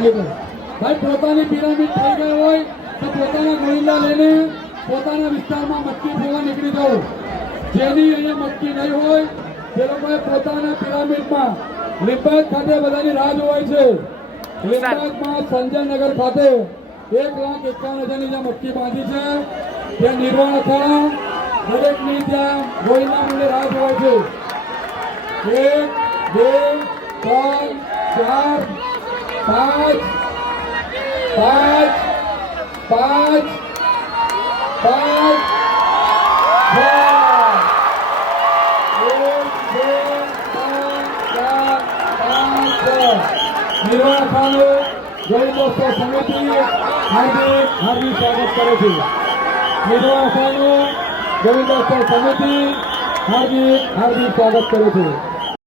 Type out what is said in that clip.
ભાઈ પોતાની પિરામિડ થઈ ગઈ હોય તો પોતાના ગોવિંદા લઈને પોતાના વિસ્તારમાં મટકી ફોડવા નીકળી જવું. જેની અહીંયા મટકી નહીં હોય તે લોકોએ પોતાના પિરામિડમાં લીંબાયત ખાતે બધાની રાહ જોવાય છે. લીંબાયતમાં સંજયનગર ખાતે 1,51,000ની જ્યાં મટકી બાંધી છે ત્યાં નિર્વાણ અખાડા દરેકની ત્યાં ગોવિંદા મૂલ્ય રાહ જોવાય છે. 1, 2, 3, 4, 5, નિર્વાણ અખાડો ગોવિંદોત્સવ સમિતિ હાર્દિક સ્વાગત કરે છે. નિર્વાણ અખાડો ગોવિંદોત્સવ સમિતિ હાર્દિક સ્વાગત કરે છે.